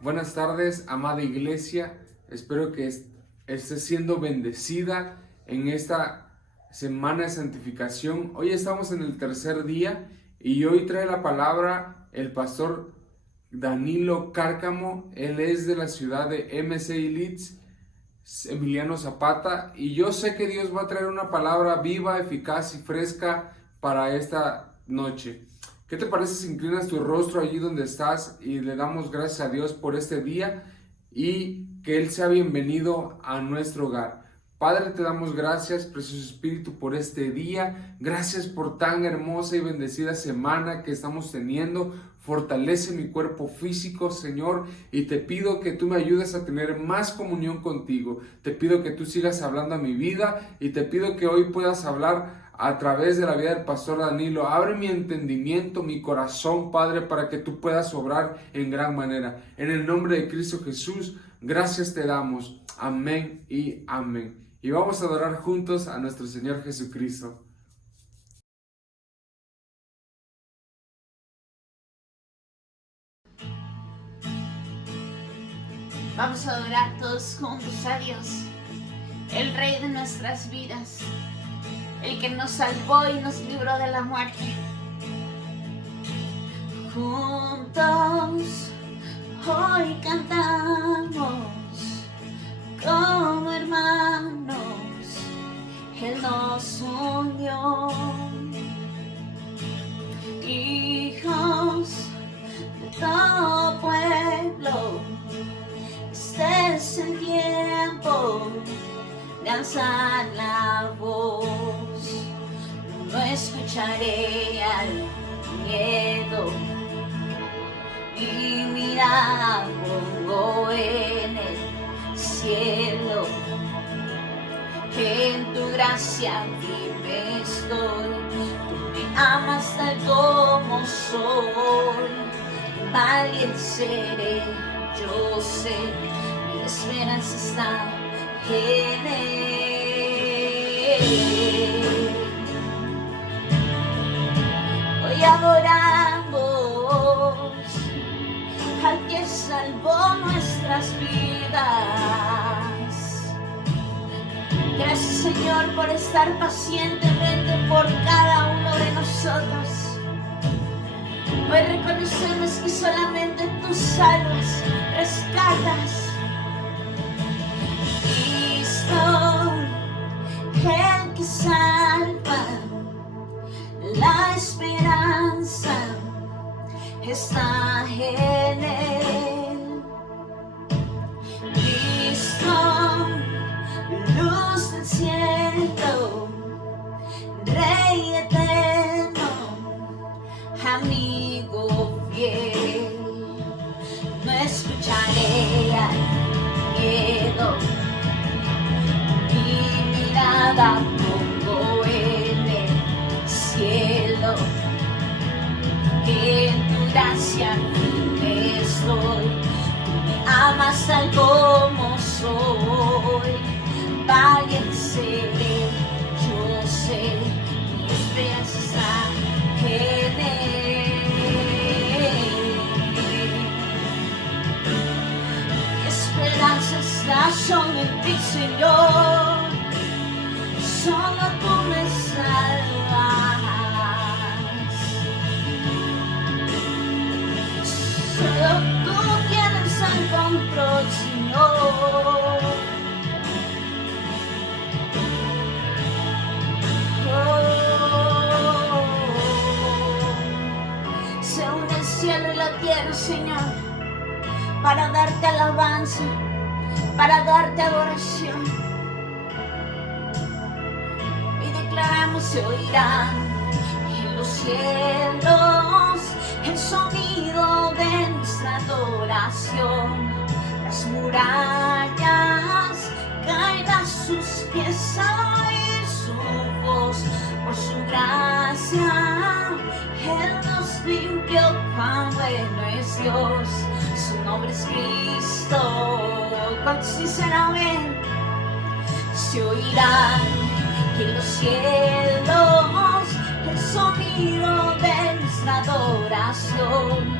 Buenas tardes, amada iglesia. Espero que estés siendo bendecida en esta semana de santificación. Hoy estamos en el tercer día y hoy trae la palabra el pastor Danilo Cárcamo. Él es de la ciudad de MCI Leeds, Emiliano Zapata, y yo sé que Dios va a traer una palabra viva, eficaz y fresca para esta noche. ¿Qué te parece si inclinas tu rostro allí donde estás y le damos gracias a Dios por este día y que Él sea bienvenido a nuestro hogar? Padre, te damos gracias, precioso Espíritu, por este día. Gracias por tan hermosa y bendecida semana que estamos teniendo. Fortalece mi cuerpo físico, Señor, y te pido que tú me ayudes a tener más comunión contigo. Te pido que tú sigas hablando a mi vida y te pido que hoy puedas hablar a través de la vida del pastor Danilo. Abre mi entendimiento, mi corazón, Padre, para que tú puedas obrar en gran manera. En el nombre de Cristo Jesús, gracias te damos. Amén y amén. Y vamos a adorar juntos a nuestro Señor Jesucristo. Vamos a adorar todos juntos a Dios, el Rey de nuestras vidas, el que nos salvó y nos libró de la muerte. Juntos hoy cantamos como hermanos, Él nos unió, hijos de todo pueblo. Este es el tiempo de alzar la voz. No escucharé al miedo, mi mirada pongo en el cielo. En tu gracia firme estoy, tú me amas tal como soy. Valiente seré, yo sé, mi esperanza está en Él. Hoy adoramos al que salvó nuestras vidas. Gracias, Señor, por estar pacientemente por cada uno de nosotros. Hoy reconocemos que solamente tú salvas, rescatas. Cristo, el que salva, la esperanza está en Él. Cristo, luz del cielo, Rey eterno, amigo fiel. No escucharé al miedo, mi mirada pongo en el cielo. En tu gracia firme estoy, tú me amas tal como soy. Valiente seré, yo sé, mi esperanza está en Él. Mi esperanza está solo en ti, Señor. Solo tú me salvas. Solo tú tienes el control, Señor. Se une el cielo y la tierra, Señor, para darte alabanza, para darte adoración. Y declaramos: se oirán en los cielos el sonido de nuestra adoración. Las murallas caen a sus pies al oír su voz. Por su gracia Él nos limpió, cuán bueno es Dios. Su nombre es Cristo. ¿Cuántos dicen amén? Se oirán en los cielos el sonido de nuestra adoración.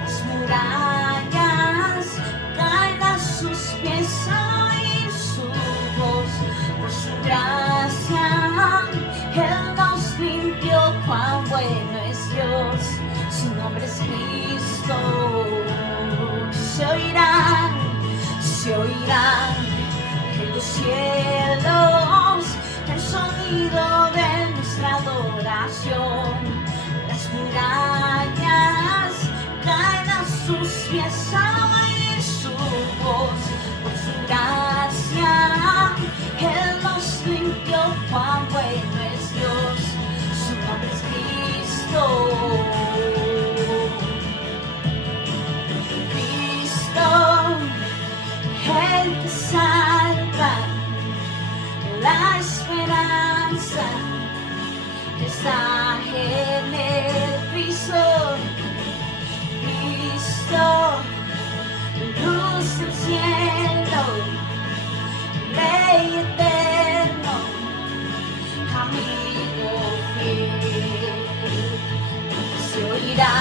Las murallas caen a sus pies a oír su voz. Por su gracia, Él nos limpió, cuán bueno es Dios. Su nombre es Cristo. Se oirán en los cielos el sonido de nuestra adoración. Las murallas caen a sus pies a oír su voz. Por su gracia, Él nos limpió, cuán bueno es Dios. Su nombre es Cristo. El que salva, la esperanza está en el Cristo. Cristo, luz del cielo, Rey eterno, amigo fiel. Se oirá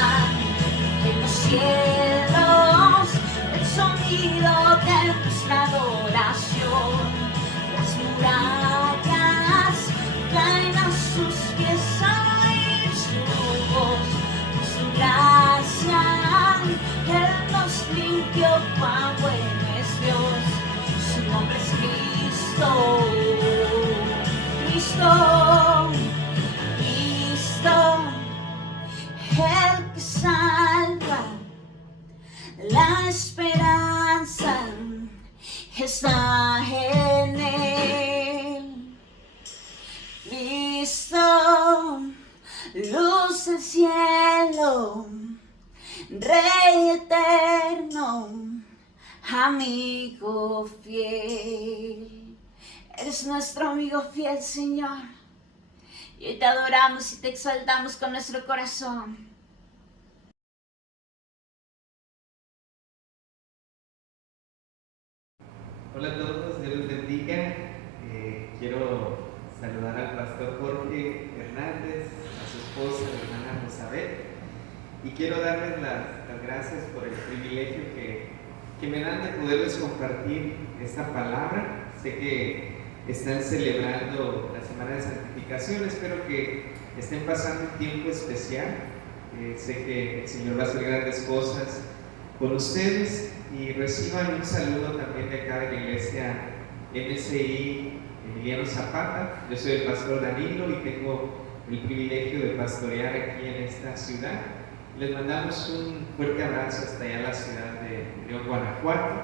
en los cielos el sonido de nuestra adoración. Las murallas caen a sus pies a oír su voz. Por su gracia, Él nos limpió, cuán bueno es Dios. Su nombre es Cristo. Cristo, Cristo, el que salva, la esperanza está en Él. Cristo, luz del cielo, Rey eterno, amigo fiel. Eres nuestro amigo fiel, Señor. Y hoy te adoramos y te exaltamos con nuestro corazón. Hola a todos, Dios los bendiga. Quiero saludar al pastor Jorge Hernández, a su esposa, la hermana Rosabel, y quiero darles las gracias por el privilegio que me dan de poderles compartir esta palabra. Sé que están celebrando la Semana de Santificación, espero que estén pasando un tiempo especial. Sé que el Señor va a hacer grandes cosas con ustedes, y reciban un saludo también de acá de la iglesia MCI Emiliano Zapata. Yo soy el pastor Danilo y tengo el privilegio de pastorear aquí en esta ciudad. Les mandamos un fuerte abrazo hasta allá en la ciudad de León, Guanajuato.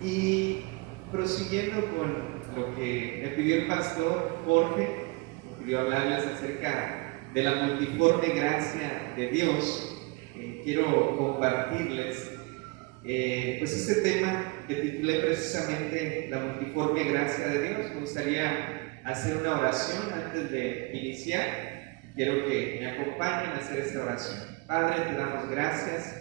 Y prosiguiendo con lo que me pidió el pastor Jorge, me pidió hablarles acerca de la multiforme gracia de Dios. Quiero compartirles pues este tema que titulé precisamente la multiforme gracia de Dios. Me gustaría hacer una oración antes de iniciar. Quiero que me acompañen a hacer esta oración. Padre, te damos gracias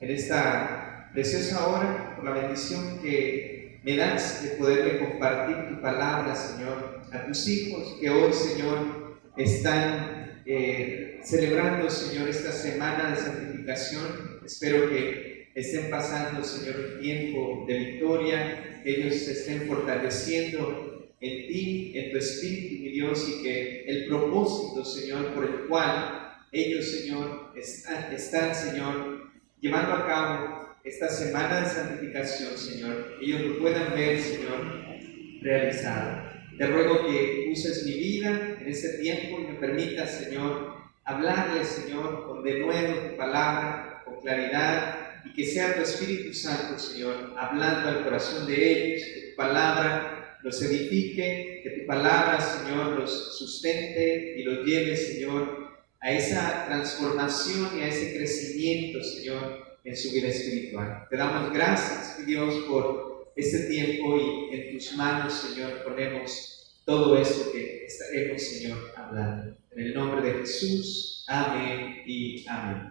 en esta preciosa hora por la bendición que me das de poderle compartir tu palabra, Señor, a tus hijos que hoy, Señor, están celebrando, Señor, esta semana de santificación. Espero que estén pasando, Señor, un tiempo de victoria, que ellos se estén fortaleciendo en ti, en tu espíritu, mi Dios, y que el propósito, Señor, por el cual ellos, Señor, están, Señor, llevando a cabo esta semana de santificación, Señor, ellos lo puedan ver, Señor, realizado. Te ruego que uses mi vida en este tiempo y me permitas, Señor, hablarles, Señor, con denuedo tu palabra, con claridad, y que sea tu Espíritu Santo, Señor, hablando al corazón de ellos, que tu palabra los edifique, que tu palabra, Señor, los sustente y los lleve, Señor, a esa transformación y a ese crecimiento, Señor, en su vida espiritual. Te damos gracias, mi Dios, por este tiempo, y en tus manos, Señor, ponemos todo esto que estaremos, Señor, hablando. En el nombre de Jesús, amén y amén.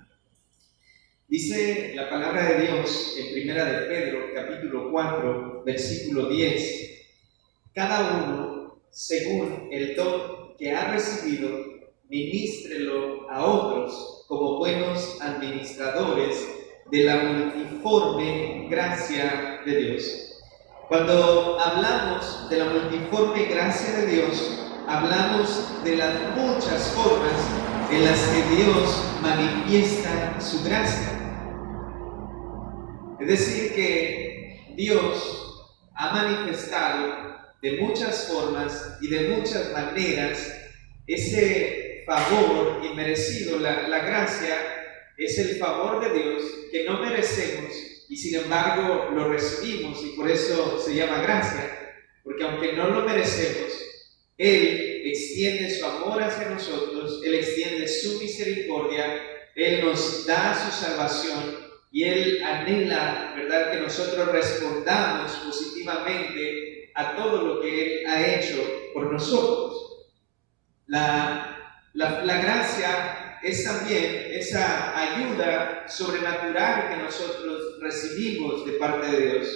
Dice la palabra de Dios en Primera de Pedro, capítulo 4, versículo 10. Cada uno, según el don que ha recibido, ministrelo a otros como buenos administradores de la multiforme gracia de Dios. Cuando hablamos de la multiforme gracia de Dios, hablamos de las muchas formas en las que Dios manifiesta su gracia. Es decir, que Dios ha manifestado de muchas formas y de muchas maneras ese favor inmerecido. La gracia es el favor de Dios que no merecemos y sin embargo lo recibimos, y por eso se llama gracia, porque aunque no lo merecemos, Él extiende su amor hacia nosotros, Él extiende su misericordia, Él nos da su salvación y Él anhela, ¿verdad?, que nosotros respondamos positivamente a todo lo que Él ha hecho por nosotros. La gracia es también esa ayuda sobrenatural que nosotros recibimos de parte de Dios.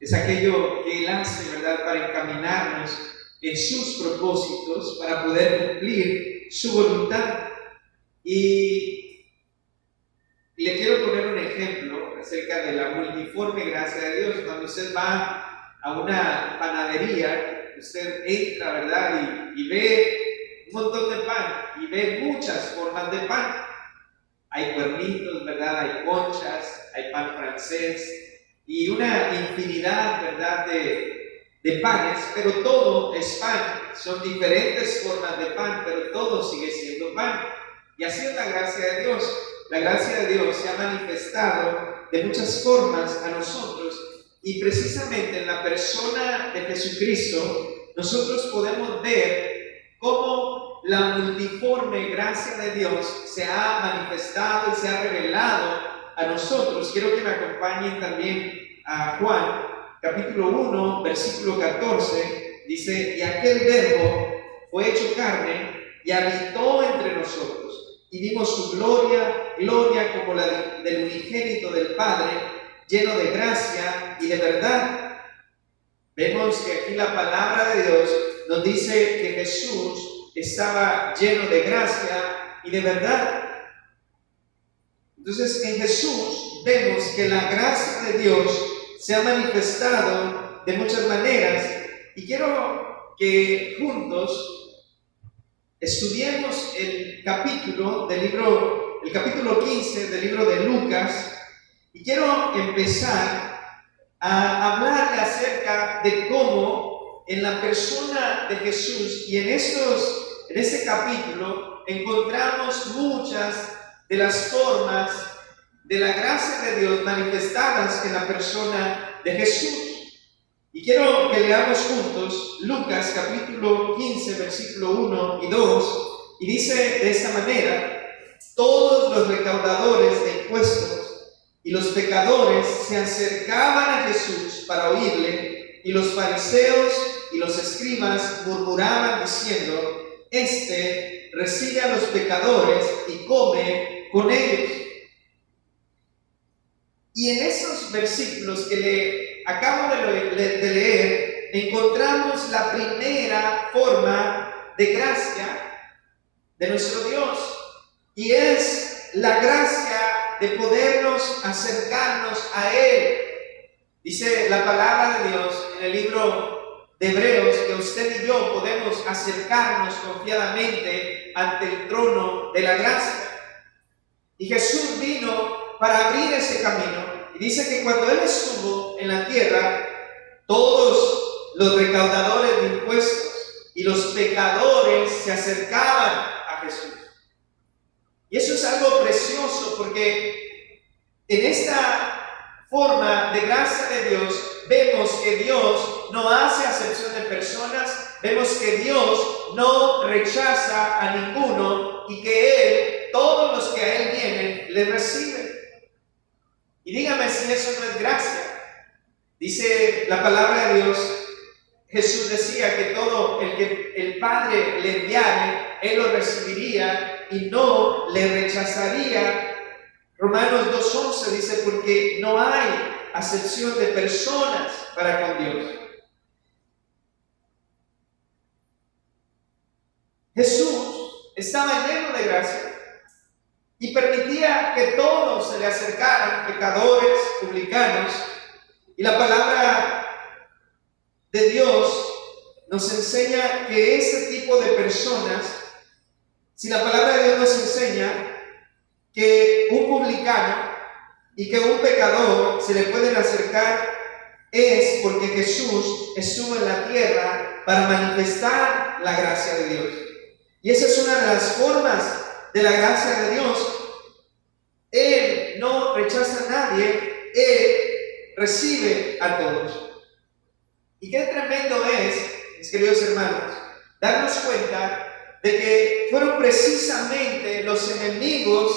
Es aquello que Él hace, ¿verdad?, para encaminarnos en sus propósitos, para poder cumplir su voluntad. Y le quiero poner un ejemplo acerca de la multiforme gracia de Dios. Cuando usted va a una panadería, usted entra, ¿verdad?, y ve un montón de pan, y ve muchas formas de pan. Hay cuernitos, ¿verdad?, hay conchas, hay pan francés, y una infinidad, ¿verdad?, de panes, pero todo es pan. Son diferentes formas de pan, pero todo sigue siendo pan. Y así es la gracia de Dios. La gracia de Dios se ha manifestado de muchas formas a nosotros, y precisamente en la persona de Jesucristo nosotros podemos ver cómo la multiforme gracia de Dios se ha manifestado y se ha revelado a nosotros. Quiero que me acompañen también a Juan, capítulo 1, versículo 14. Dice: y aquel verbo fue hecho carne y habitó entre nosotros, y vimos su gloria como la del unigénito del Padre, lleno de gracia y de verdad. Vemos que aquí la palabra de Dios nos dice que Jesús estaba lleno de gracia y de verdad. Entonces, en Jesús vemos que la gracia de Dios se ha manifestado de muchas maneras, y quiero que juntos estudiemos el capítulo 15 del libro de Lucas, y quiero empezar a hablarle acerca de cómo en la persona de Jesús y en este capítulo encontramos muchas de las formas de la gracia de Dios manifestadas en la persona de Jesús. Y quiero que leamos juntos Lucas capítulo 15, versículo 1 y 2, y dice de esta manera: todos los recaudadores de impuestos y los pecadores se acercaban a Jesús para oírle, y los fariseos y los escribas murmuraban diciendo: este recibe a los pecadores y come con ellos. Y en esos versículos que le acabo de leer, encontramos la primera forma de gracia de nuestro Dios, y es la gracia de podernos acercarnos a Él. Dice la palabra de Dios en el libro de Hebreos que usted y yo podemos acercarnos confiadamente ante el trono de la gracia. Y Jesús vino para abrir ese camino. Y dice que cuando Él estuvo en la tierra, todos los recaudadores de impuestos y los pecadores se acercaban a Jesús. Y eso es algo precioso, porque en esta forma de gracia de Dios vemos que Dios no hace acepción de personas, vemos que Dios no rechaza a ninguno, y que Él, todos los que a Él vienen, le reciben. Y dígame si eso no es gracia. Dice la palabra de Dios, Jesús decía que todo el que el Padre le enviare, Él lo recibiría y no le rechazaría. Romanos 2:11 dice: porque no hay acepción de personas para con Dios. Jesús estaba lleno de gracia. y permitía que todos se le acercaran, pecadores, publicanos. Y la palabra de Dios nos enseña que ese tipo de personas, si la palabra de Dios nos enseña que un publicano y que un pecador se le pueden acercar, es porque Jesús estuvo en la tierra para manifestar la gracia de Dios. Y esa es una de las formas de la gracia de Dios. Él no rechaza a nadie, Él recibe a todos. Y qué tremendo es, mis queridos hermanos, darnos cuenta de que fueron precisamente los enemigos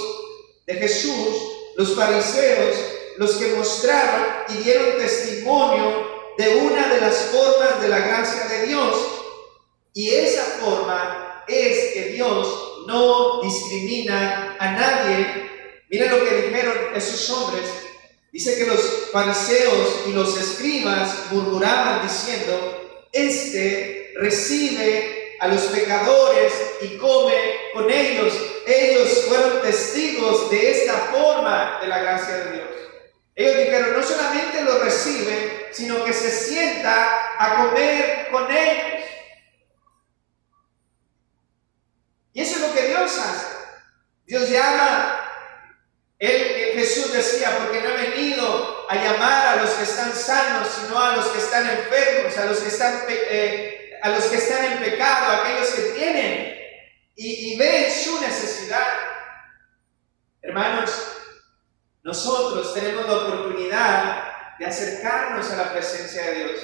de Jesús, los fariseos, los que mostraron y dieron testimonio de una de las formas de la gracia de Dios. Y esa forma es que Dios no discrimina a nadie. Miren lo que dijeron esos hombres. Dice que los fariseos y los escribas murmuraban diciendo: este recibe a los pecadores y come con ellos. Ellos fueron testigos de esta forma de la gracia de Dios. Ellos dijeron: no solamente lo recibe, sino que se sienta a comer con ellos. Y eso es lo que Dios hace. Dios llama. Jesús decía: porque no he venido a llamar a los que están sanos, sino a los que están enfermos, a los que están en pecado, a aquellos que tienen y ven su necesidad. Hermanos, nosotros tenemos la oportunidad de acercarnos a la presencia de Dios.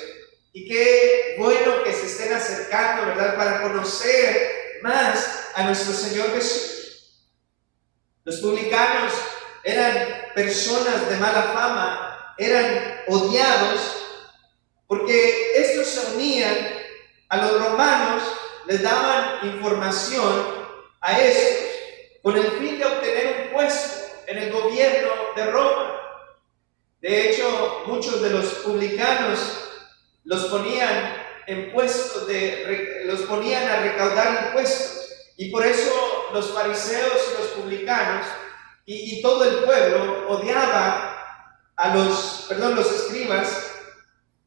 Y qué bueno que se estén acercando, ¿verdad?, para conocer más a nuestro Señor Jesús. Los publicanos eran personas de mala fama, eran odiados, porque estos se unían a los romanos, les daban información a estos con el fin de obtener un puesto en el gobierno de Roma. De hecho, muchos de los publicanos los ponían en puestos los ponían a recaudar impuestos, y por eso los fariseos y los publicanos y todo el pueblo odiaba a los escribas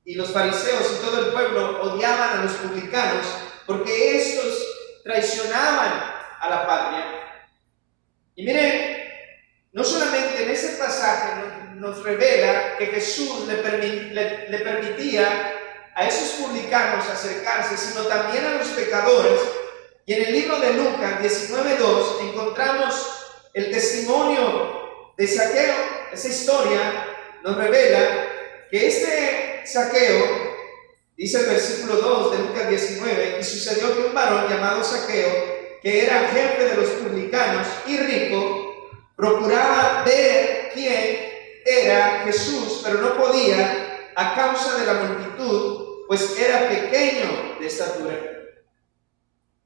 y los fariseos y todo el pueblo odiaban a los publicanos, porque estos traicionaban a la patria. Y miren, no solamente en ese pasaje nos revela que Jesús le permitía a esos publicanos acercarse, sino también a los pecadores. Y en el libro de Lucas 19:2 encontramos el testimonio de Zaqueo. Esa historia nos revela que este Zaqueo, dice el versículo 2 de Lucas 19, y sucedió que un varón llamado Zaqueo, que era jefe de los publicanos y rico, procuraba ver quién era Jesús, pero no podía a causa de la multitud, pues era pequeño de estatura.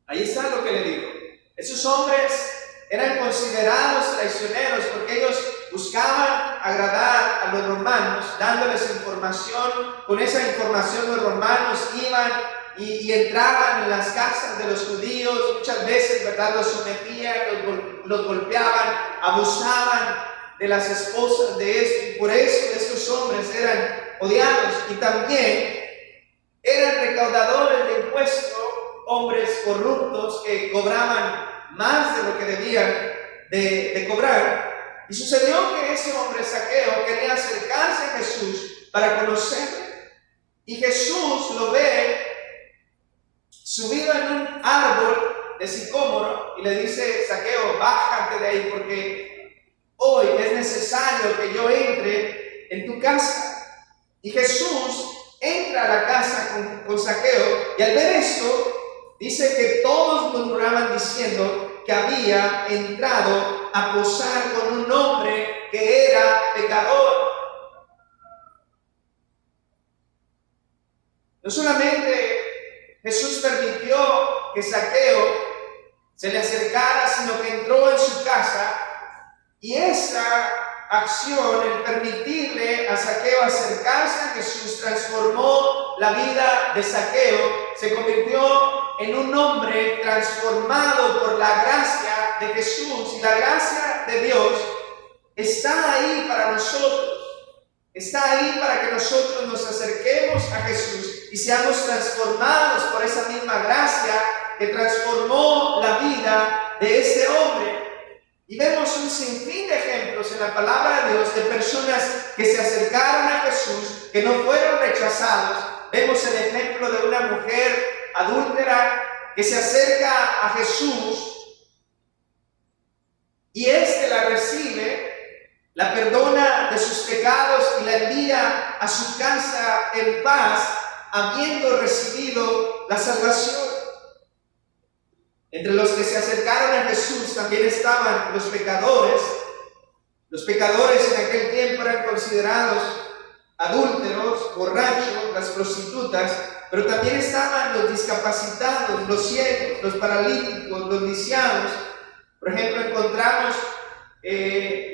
Ahí está lo que le digo. Esos hombres eran considerados traicioneros porque ellos buscaban agradar a los romanos, dándoles información. Con esa información los romanos iban y entraban en las casas de los judíos, muchas veces, ¿verdad?, los sometían, los golpeaban, abusaban de las esposas de estos, y por eso estos hombres eran odiados. Y también eran recaudadores de impuestos, hombres corruptos que cobraban más de lo que debían de cobrar. Y sucedió que ese hombre Zaqueo quería acercarse a Jesús para conocerle, y Jesús lo ve subido en un árbol de sicómoro y le dice: Zaqueo, bájate de ahí, porque hoy es necesario que yo entre en tu casa. Y Jesús entra a la casa con Zaqueo, y al ver esto dice que todos murmuraban diciendo que había entrado a posar con un hombre que era pecador. No solamente Jesús permitió que Zaqueo se le acercara, sino que entró en su casa, y esa acción, el permitirle a Zaqueo acercarse a Jesús, transformó la vida de Zaqueo. Se convirtió en un hombre transformado por la gracia de Jesús. Y la gracia de Dios está ahí para nosotros. Está ahí para que nosotros nos acerquemos a Jesús y seamos transformados por esa misma gracia que transformó la vida de este hombre. Y vemos un sinfín de ejemplos en la palabra de Dios de personas que se acercaron a Jesús, que no fueron rechazados. Vemos el ejemplo de una mujer adúltera que se acerca a Jesús y éste la recibe, la perdona de sus pecados y la envía a su casa en paz, habiendo recibido la salvación. Entre los que se acercaron a Jesús también estaban los pecadores. Los pecadores en aquel tiempo eran considerados adúlteros, borrachos, las prostitutas, pero también estaban los discapacitados, los ciegos, los paralíticos, los lisiados. Por ejemplo, encontramos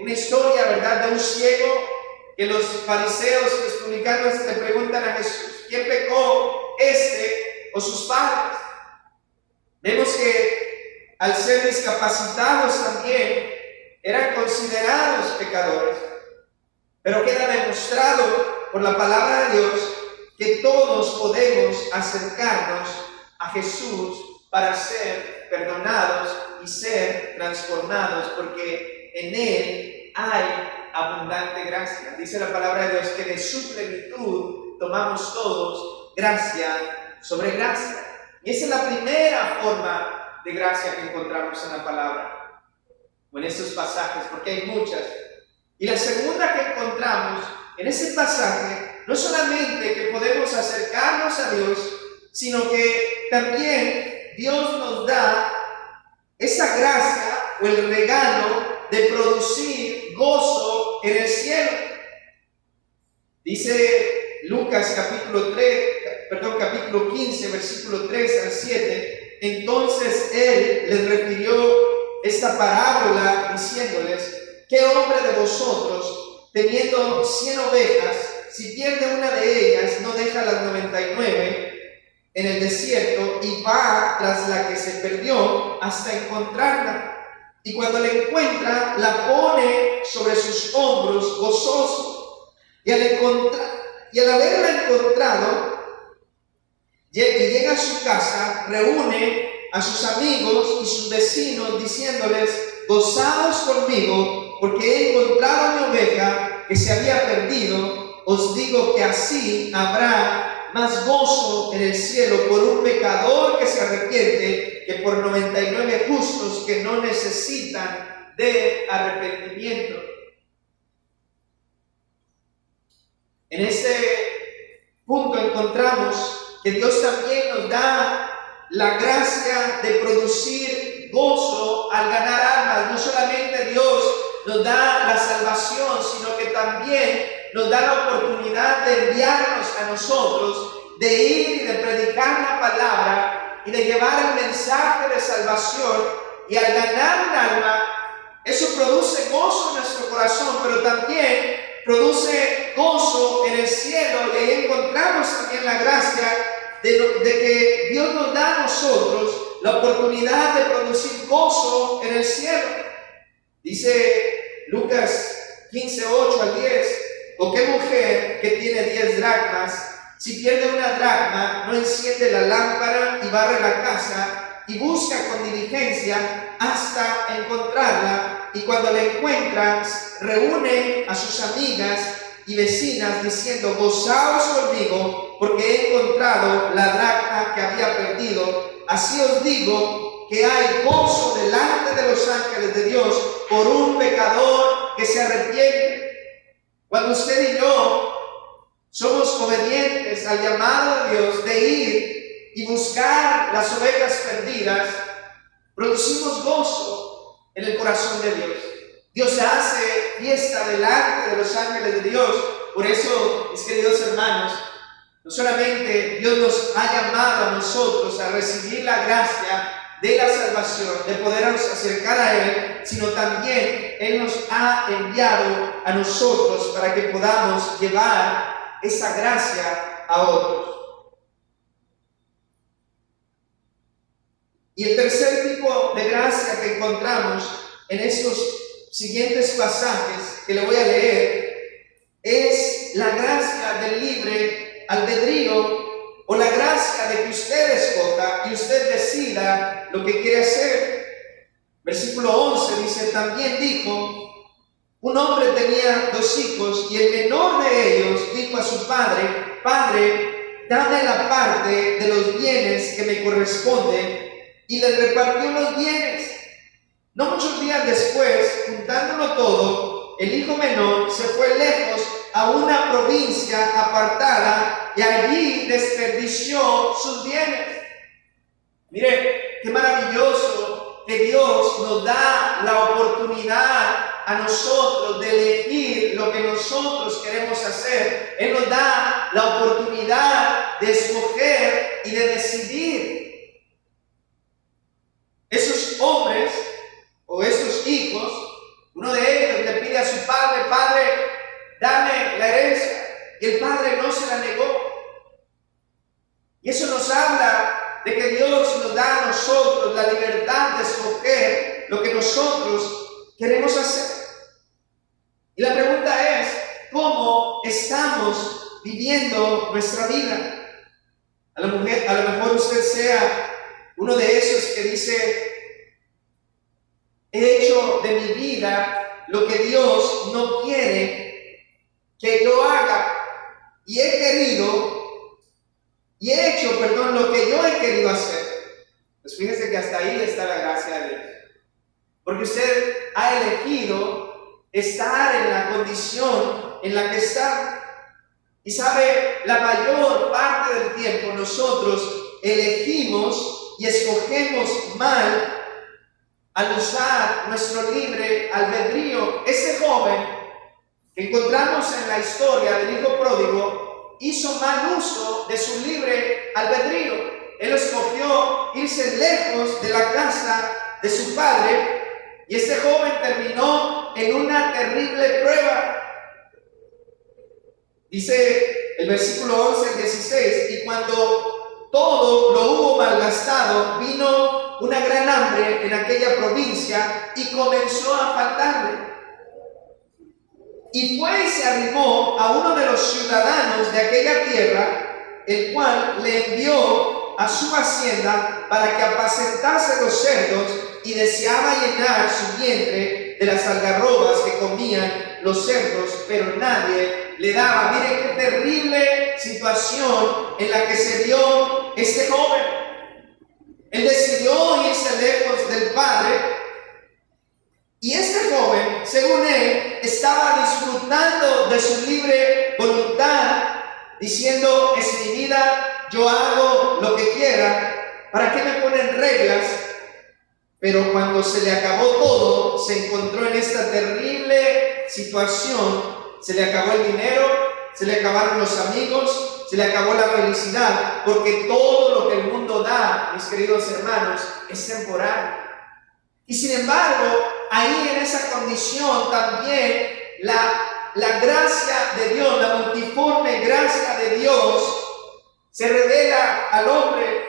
una historia, ¿verdad?, de un ciego que los fariseos y los publicanos le preguntan a Jesús: ¿quién pecó, este o sus padres? Vemos que al ser discapacitados también eran considerados pecadores, pero queda demostrado por la palabra de Dios que todos podemos acercarnos a Jesús para ser perdonados y ser transformados, porque en Él hay abundante gracia. Dice la palabra de Dios que de su plenitud tomamos todos gracia sobre gracia. Y esa es la primera forma de gracia que encontramos en la palabra, o en estos pasajes, porque hay muchas. Y la segunda que encontramos en ese pasaje, no solamente que podemos acercarnos a Dios, sino que también Dios nos da esa gracia o el regalo de producir gozo en el cielo. Dice Lucas capítulo 15, versículo 3 al 7. Entonces él les refirió esta parábola diciéndoles: ¿qué hombre de vosotros, teniendo 100 ovejas, si pierde una de ellas, no deja las 99 en el desierto y va tras la que se perdió hasta encontrarla? Y cuando la encuentra, la pone sobre sus hombros gozoso. Y al haberla encontrado, y llega a su casa, reúne a sus amigos y sus vecinos diciéndoles: gozaos conmigo, porque he encontrado mi oveja que se había perdido. Os digo que así habrá más gozo en el cielo por un pecador que se arrepiente que por 99 justos que no necesitan de arrepentimiento. En este punto encontramos que Dios también nos da la gracia de producir gozo al ganar almas. No solamente Dios nos da la salvación, sino que también nos da la oportunidad de enviarnos a nosotros, de ir y de predicar la palabra y de llevar el mensaje de salvación. Y al ganar un alma, eso produce gozo en nuestro corazón, pero también produce gozo en el cielo. Y ahí encontramos también la gracia de que Dios nos da a nosotros la oportunidad de producir gozo en el cielo. Dice Lucas 15, 8 al 10: ¿o qué mujer que tiene 10 dracmas, si pierde una dracma, no enciende la lámpara y barre la casa y busca con diligencia hasta encontrarla? Y cuando la encuentra, reúne a sus amigas y vecinas diciendo: gozaos conmigo, porque he encontrado la dracma que había perdido. Así os digo que hay gozo delante de los ángeles de Dios por un pecador que se arrepiente. Cuando usted y yo somos obedientes al llamado de Dios de ir y buscar las ovejas perdidas, producimos gozo en el corazón de Dios. Dios hace fiesta delante de los ángeles de Dios. Por eso, mis queridos hermanos, no solamente Dios nos ha llamado a nosotros a recibir la gracia de la salvación, de podernos acercar a Él, sino también Él nos ha enviado a nosotros para que podamos llevar esa gracia a otros. Y el tercer tipo de gracia que encontramos en estos siguientes pasajes que le voy a leer es la gracia del libre albedrío, o la gracia de que usted escoja y usted decida lo que quiere hacer. Versículo 11 dice: también dijo, un hombre tenía 2 hijos, y el menor de ellos dijo a su padre: Padre, dame la parte de los bienes que me corresponden, y le repartió los bienes. No muchos días después, juntándolo todo, el hijo menor se fue lejos a una provincia apartada y allí desperdició sus bienes. Mire, qué maravilloso que Dios nos da la oportunidad a nosotros de elegir lo que nosotros queremos hacer. Él nos da la oportunidad de escoger y de decidir. Esos hombres o esos hijos, uno de ellos le pide a su padre: Padre, dame la herencia. Y el padre no se la negó. Y eso nos habla de que Dios nos da a nosotros la libertad de escoger lo que nosotros queremos hacer. Y la pregunta es: ¿cómo estamos viviendo nuestra vida? A lo mejor usted sea uno de esos que dice: he hecho de mi vida lo que Dios no quiere que yo haga, y he hecho lo que yo he querido hacer. Pues fíjese que hasta ahí está la gracia de Dios, porque usted ha elegido estar en la condición en la que está. Y sabe, la mayor parte del tiempo nosotros elegimos y escogemos mal al usar nuestro libre albedrío. Ese joven que encontramos en la historia del hijo pródigo hizo mal uso de su libre albedrío. Él escogió irse lejos de la casa de su padre, y este joven terminó en una terrible prueba. Dice el versículo 11 al 16: y cuando todo lo hubo malgastado, vino una gran hambre en aquella provincia y comenzó a faltarle. Y fue y se arrimó a uno de los ciudadanos de aquella tierra, el cual le envió a su hacienda para que apacentase los cerdos, y deseaba llenar su vientre de las algarrobas que comían los cerdos, pero nadie le daba. Miren qué terrible situación en la que se vio este joven. Él decidió irse lejos del padre, y este joven, según él, estaba disfrutando de su libre voluntad, diciendo: es mi vida, yo hago lo que quiera, ¿para qué me ponen reglas? Pero cuando se le acabó todo, se encontró en esta terrible situación. Se le acabó el dinero, se le acabaron los amigos, se le acabó la felicidad, porque todo lo que el mundo da, mis queridos hermanos, es temporal. Y sin embargo, ahí en esa condición también la gracia de Dios, la multiforme gracia de Dios se revela al hombre.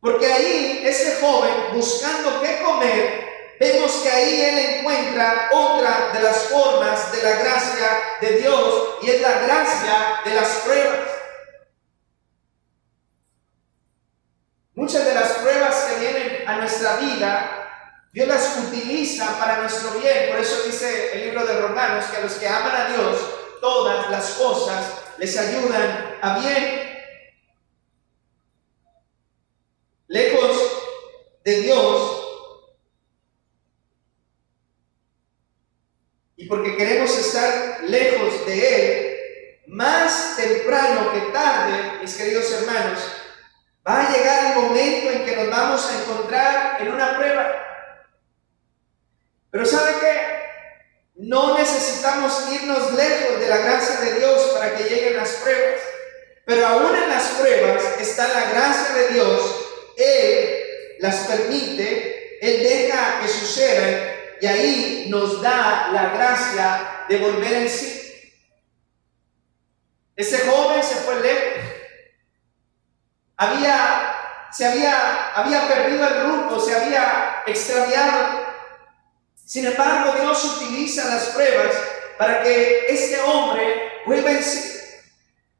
Porque ahí ese joven, buscando qué comer, vemos que ahí él encuentra otra de las formas de la gracia de Dios, y es la gracia de las pruebas. Muchas de las pruebas que vienen a nuestra vida, Dios las utiliza para nuestro bien. Por eso dice el libro de Romanos que a los que aman a Dios, todas las cosas les ayudan a bien. Lejos de Dios, y porque queremos estar lejos de Él, más temprano que tarde, mis queridos hermanos, va a llegar el momento en que nos vamos a encontrar en una prueba. Pero ¿sabe qué? No necesitamos irnos lejos de la gracia de Dios para que lleguen las pruebas. Pero aún en las pruebas está la gracia de Dios. Él las permite, Él deja que sucedan, y ahí nos da la gracia de volver en sí. Ese joven se fue lejos. Había había perdido el rumbo, se había extraviado. Sin embargo, Dios utiliza las pruebas para que este hombre vuelva en sí.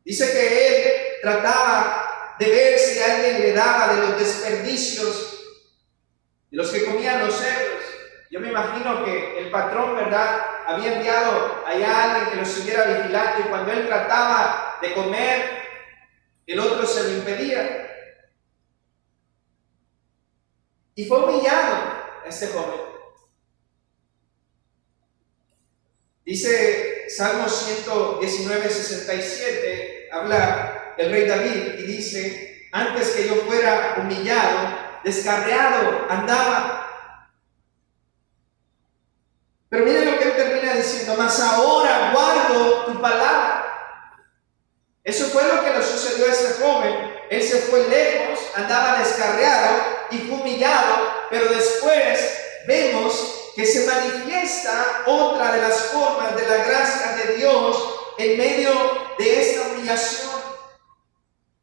Dice que él trataba de ver si alguien le daba de los desperdicios de los que comían los cerdos. Yo me imagino que el patrón, ¿verdad?, había enviado allá a alguien que lo estuviera vigilando, y cuando él trataba de comer, el otro se lo impedía. Y fue humillado este joven. Dice Salmo 119, 67, habla el rey David y dice: antes que yo fuera humillado, descarriado andaba. Pero miren lo que él termina diciendo: mas ahora guardo tu palabra. Eso fue lo que le sucedió a este joven. Él se fue lejos, andaba descarriado y fue humillado, pero después vemos que se manifiesta otra de las formas de la gracia de Dios en medio de esta humillación.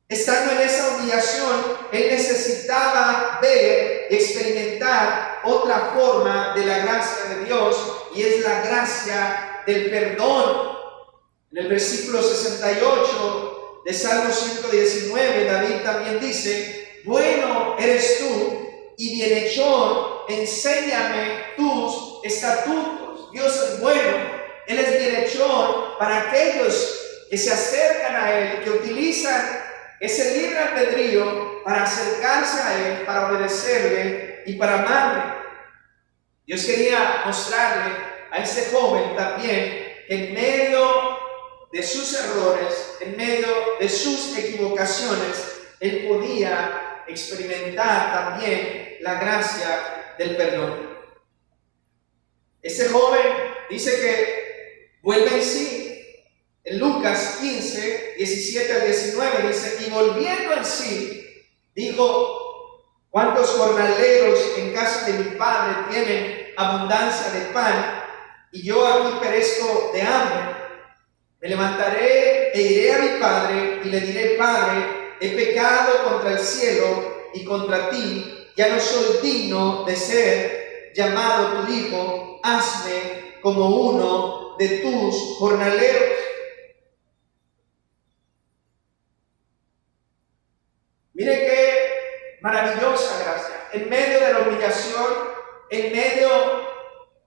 Estando en esa humillación, él necesitaba ver, experimentar otra forma de la gracia de Dios, y es la gracia del perdón. En el versículo 68 de Salmo 119, David también dice: bueno eres tú y bienhechor, enséñame tus estatutos. Dios es bueno, Él es bienhechor para aquellos que se acercan a Él, que utilizan ese libre albedrío para acercarse a Él, para obedecerle y para amarle. Dios quería mostrarle a ese joven también que en medio de sus errores, en medio de sus equivocaciones, él podía experimentar también la gracia del perdón. Este joven dice que vuelve en sí. En Lucas 15, 17 al 19 dice: y volviendo en sí, dijo: ¿cuántos jornaleros en casa de mi padre tienen abundancia de pan, y yo aquí perezco de hambre? Me levantaré e iré a mi padre y le diré: Padre, he pecado contra el cielo y contra ti, ya no soy digno de ser llamado tu hijo, hazme como uno de tus jornaleros. Mire qué maravillosa gracia. En medio de la humillación, en medio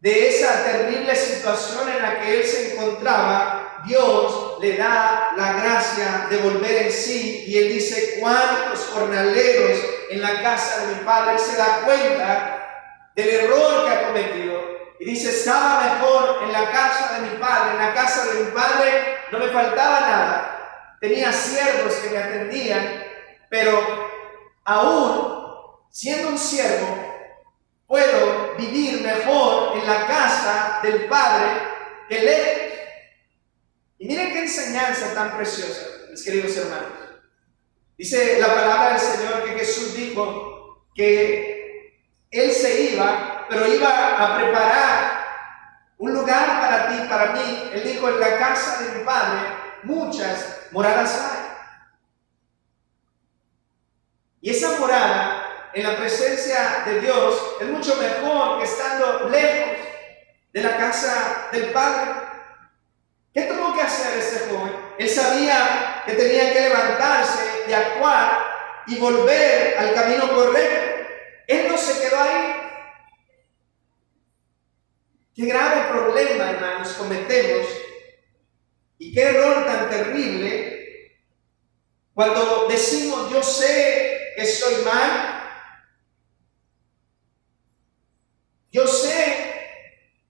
de esa terrible situación en la que él se encontraba, Dios le da la gracia de volver en sí, y él dice: ¿cuántos jornaleros en la casa de mi padre? Él se da cuenta del error que ha cometido y dice: estaba mejor en la casa de mi padre. En la casa de mi padre no me faltaba nada, tenía siervos que me atendían, pero aún siendo un siervo puedo vivir mejor en la casa del Padre que lejos. Y miren qué enseñanza tan preciosa, mis queridos hermanos. Dice la palabra del Señor que Jesús dijo que Él se iba, pero iba a preparar un lugar para ti, para mí. Él dijo: en la casa de mi Padre muchas moradas hay. Y esa morada en la presencia de Dios es mucho mejor que estando lejos de la casa del Padre. ¿Qué tuvo que hacer este joven? Él sabía que tenía que levantarse y actuar y volver al camino correcto. Él no se quedó ahí. Qué grave problema, hermanos, cometemos, y qué error tan terrible cuando decimos: yo sé que estoy mal, yo sé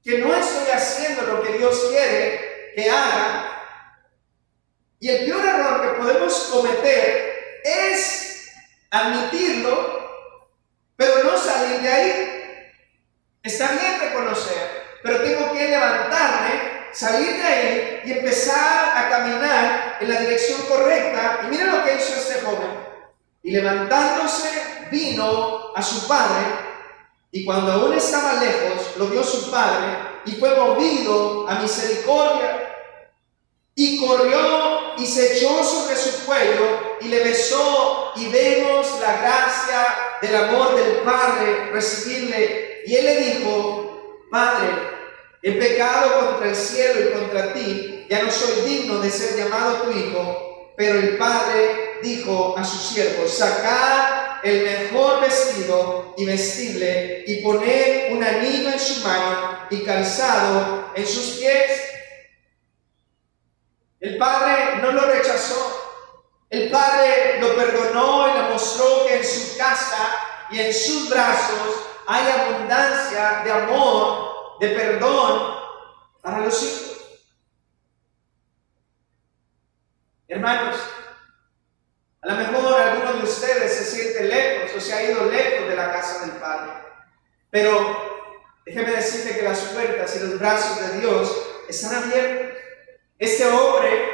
que no estoy haciendo lo que Dios quiere que haga. Y el peor error que podemos cometer es admitirlo, pero no salir de ahí. Está bien reconocer, pero tengo que levantarme, salir de ahí y empezar a caminar en la dirección correcta. Y miren lo que hizo este joven. Y levantándose vino a su padre, y cuando aún estaba lejos lo vio su padre, y fue movido a misericordia, y corrió y se echó sobre su cuello y le besó, y vemos la gracia del amor del Padre recibirle. Y él le dijo: Padre, he pecado contra el cielo y contra ti, ya no soy digno de ser llamado tu hijo. Pero el Padre dijo a sus siervos: sacad el mejor vestido y vestidle, y poned un anillo en su mano y calzado en sus pies. El Padre no lo rechazó. El Padre lo perdonó y le mostró que en su casa y en sus brazos hay abundancia de amor, de perdón para los hijos. Hermanos, a lo mejor algunos de ustedes se sienten lejos o se ha ido lejos de la casa del Padre. Pero déjeme decirle que las puertas y los brazos de Dios están abiertos. Este hombre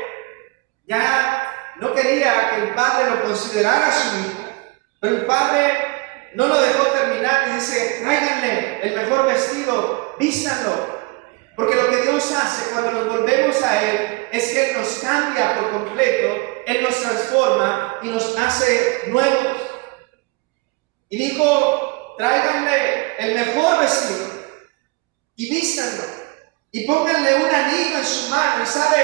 ya no quería que el Padre lo considerara su hijo, pero el Padre no lo dejó terminar y dice: tráiganle el mejor vestido, vístanlo. Porque lo que Dios hace cuando nos volvemos a Él es que Él nos cambia por completo, Él nos transforma y nos hace nuevos. Y dijo: tráiganle el mejor vestido y vístanlo, y pónganle un anillo en su mano. Y sabe,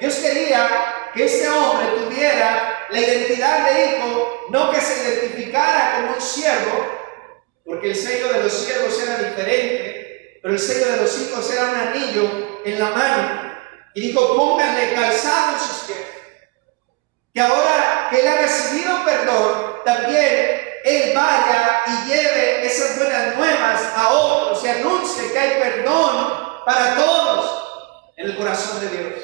Dios quería que este hombre tuviera la identidad de hijo, no que se identificara como un siervo, porque el sello de los siervos era diferente, pero el sello de los hijos era un anillo en la mano. Y dijo: pónganle calzado en sus pies, que ahora que él ha recibido perdón, también él vaya y lleve esas buenas nuevas a otros y anuncie que hay perdón para todos en el corazón de Dios.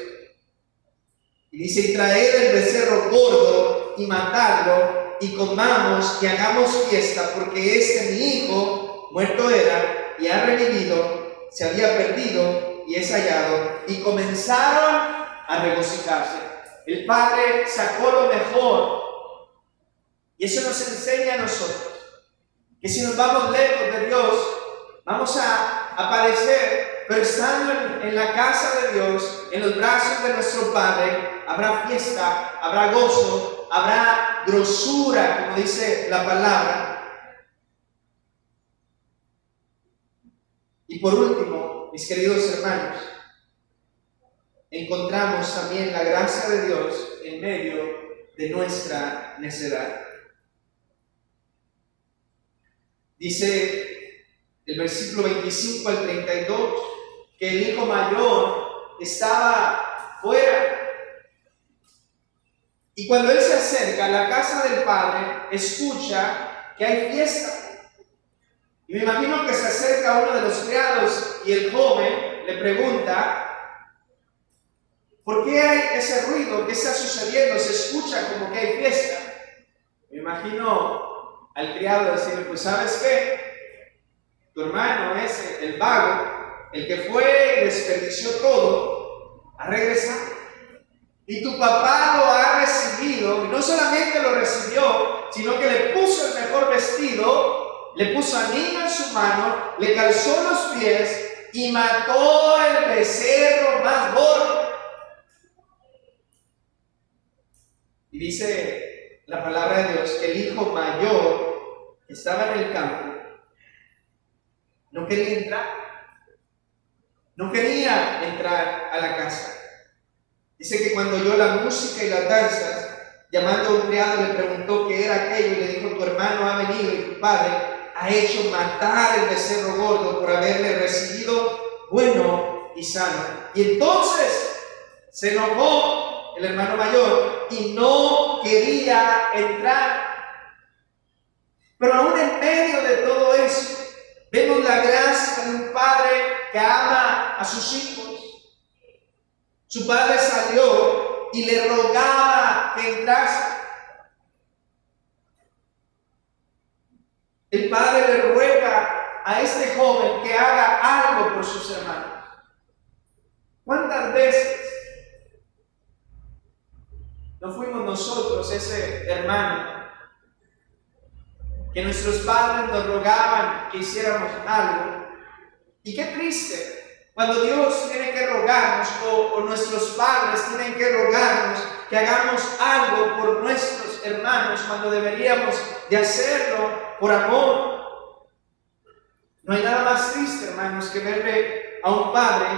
Y dice: y traed el becerro gordo y matadlo, y comamos y hagamos fiesta, porque mi hijo muerto era y ha revivido, se había perdido y es hallado. Y comenzaron a regocijarse. El Padre sacó lo mejor. Y eso nos enseña a nosotros que si nos vamos lejos de Dios, vamos a padecer, pero estando en la casa de Dios, en los brazos de nuestro Padre, habrá fiesta, habrá gozo, habrá grosura, como dice la palabra. Y por último, mis queridos hermanos, encontramos también la gracia de Dios en medio de nuestra necedad. Dice el versículo 25 al 32 que el hijo mayor estaba fuera. Y cuando él se acerca a la casa del padre, escucha que hay fiesta. Y me imagino que se acerca uno de los criados y el joven le pregunta: ¿por qué hay ese ruido? ¿Qué está sucediendo? Se escucha como que hay fiesta. Me imagino al criado decirle: pues ¿sabes qué? Tu hermano ese, el vago, el que fue y desperdició todo, ha regresado. Y tu papá lo ha recibido, y no solamente lo recibió, sino que le puso el mejor vestido, le puso anillo en su mano, le calzó los pies y mató el becerro más gordo. Y dice la palabra de Dios que el hijo mayor que estaba en el campo no quería entrar a la casa. Dice que cuando oyó la música y las danzas, llamando a un criado, le preguntó qué era aquello, y le dijo: tu hermano ha venido y tu padre ha hecho matar el becerro gordo por haberle recibido bueno y sano. Y entonces se enojó el hermano mayor y no quería entrar. Pero aún en medio de todo eso, vemos la gracia de un padre que ama a sus hijos. Su padre salió y le rogaba que entrase. El padre le ruega a este joven que haga algo por sus hermanos. ¿Cuántas veces no fuimos nosotros ese hermano que nuestros padres nos rogaban que hiciéramos algo? Y qué triste cuando Dios tiene que rogar rogarnos o nuestros padres tienen que rogarnos que hagamos algo por nuestros hermanos cuando deberíamos de hacerlo por amor. No hay nada más triste, hermanos, que verle a un padre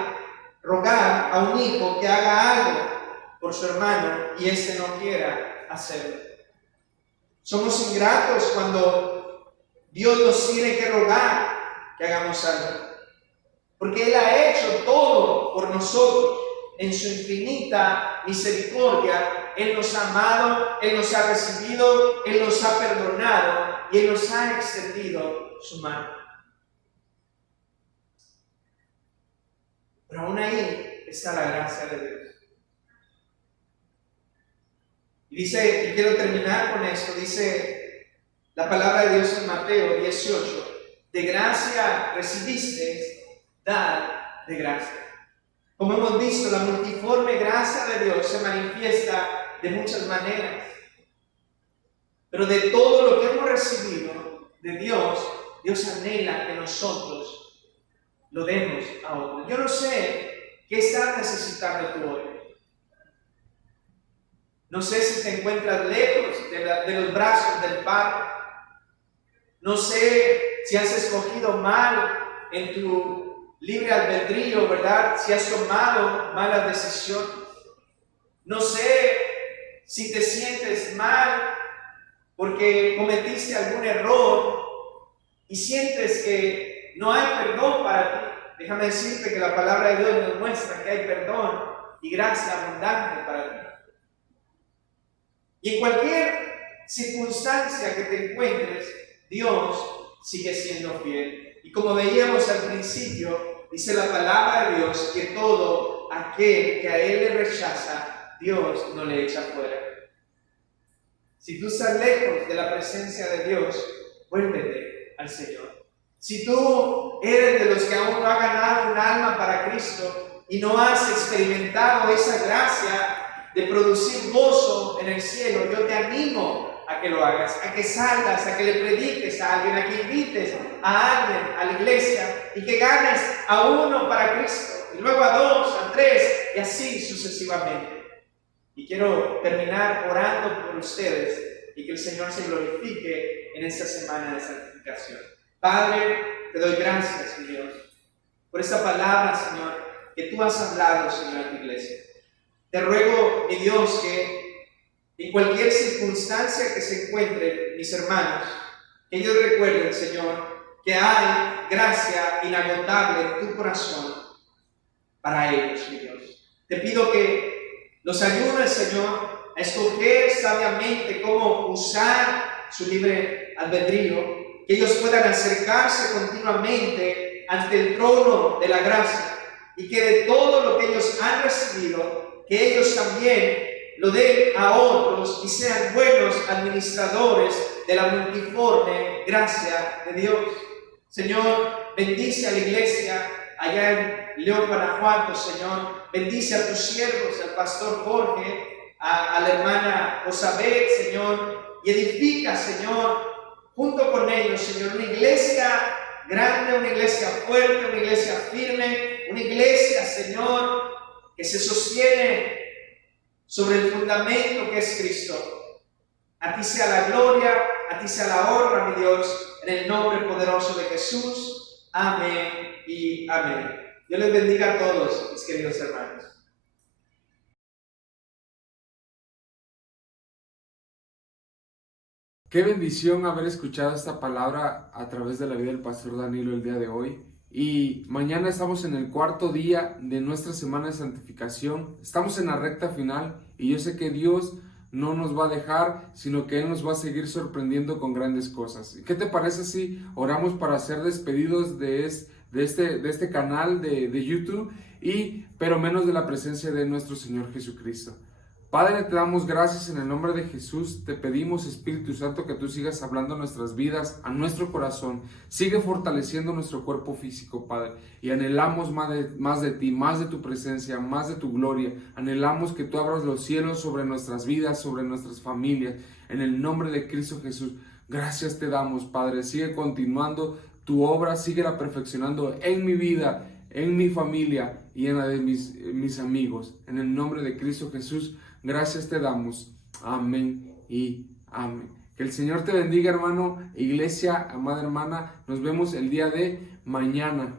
rogar a un hijo que haga algo por su hermano y ese no quiera hacerlo. Somos ingratos cuando Dios nos tiene que rogar que hagamos algo, porque Él ha hecho todo por nosotros. En su infinita misericordia, Él nos ha amado, Él nos ha recibido, Él nos ha perdonado y Él nos ha extendido su mano. Pero aún ahí está la gracia de Dios. Y dice, y quiero terminar con esto, dice la palabra de Dios en Mateo 18, de gracia recibisteis, dad de gracia. Como hemos visto, la multiforme gracia de Dios se manifiesta de muchas maneras. Pero de todo lo que hemos recibido de Dios, Dios anhela que nosotros lo demos a otros. Yo no sé qué estás necesitando tú hoy. No sé si te encuentras lejos de los brazos del Padre. No sé si has escogido mal en tu libre albedrío, ¿verdad? Si has tomado malas decisiones. No sé si te sientes mal porque cometiste algún error y sientes que no hay perdón para ti. Déjame decirte que la palabra de Dios nos muestra que hay perdón y gracia abundante para ti. Y en cualquier circunstancia que te encuentres, Dios sigue siendo fiel. Y como veíamos al principio, dice la palabra de Dios que todo aquel que a Él le rechaza, Dios no le echa fuera. Si tú estás lejos de la presencia de Dios, vuélvete al Señor. Si tú eres de los que aún no ha ganado un alma para Cristo y no has experimentado esa gracia de producir gozo en el cielo, yo te animo a que lo hagas, a que salgas, a que le prediques a alguien, a que invites a alguien a la iglesia y que ganes a uno para Cristo, y luego a dos, a tres, y así sucesivamente. Y quiero terminar orando por ustedes y que el Señor se glorifique en esta semana de santificación. Padre, te doy gracias, mi Dios, por esta palabra, Señor, que tú has hablado, Señor, a tu iglesia. Te ruego, mi Dios, que en cualquier circunstancia que se encuentren mis hermanos, que ellos recuerden, Señor, que hay gracia inagotable en tu corazón para ellos, mi Dios. Te pido que los ayudes, Señor, a escoger sabiamente cómo usar su libre albedrío, que ellos puedan acercarse continuamente ante el trono de la gracia y que de todo lo que ellos han recibido, que ellos también lo den a otros y sean buenos administradores de la multiforme gracia de Dios. Señor, bendice a la iglesia allá en León, Guanajuato, Señor. Bendice a tus siervos, al pastor Jorge, a la hermana Josabet, Señor, y edifica, Señor, junto con ellos, Señor, una iglesia grande, una iglesia fuerte, una iglesia firme, una iglesia, Señor, que se sostiene sobre el fundamento que es Cristo. A ti sea la gloria, a ti sea la honra, mi Dios, en el nombre poderoso de Jesús. Amén y amén. Dios les bendiga a todos, mis queridos hermanos. Qué bendición haber escuchado esta palabra a través de la vida del pastor Danilo el día de hoy. Y mañana estamos en el cuarto día de nuestra semana de santificación. Estamos en la recta final y yo sé que Dios no nos va a dejar, sino que Él nos va a seguir sorprendiendo con grandes cosas. ¿Qué te parece si oramos para ser despedidos de este canal de YouTube, pero menos de la presencia de nuestro Señor Jesucristo? Padre, te damos gracias en el nombre de Jesús. Te pedimos, Espíritu Santo, que tú sigas hablando a nuestras vidas, a nuestro corazón. Sigue fortaleciendo nuestro cuerpo físico, Padre. Y anhelamos más de ti, más de tu presencia, más de tu gloria. Anhelamos que tú abras los cielos sobre nuestras vidas, sobre nuestras familias. En el nombre de Cristo Jesús, gracias te damos, Padre. Sigue continuando tu obra, síguela perfeccionando en mi vida, en mi familia y en la de mis amigos. En el nombre de Cristo Jesús, gracias te damos. Amén y amén. Que el Señor te bendiga, hermano, iglesia, amada hermana. Nos vemos el día de mañana.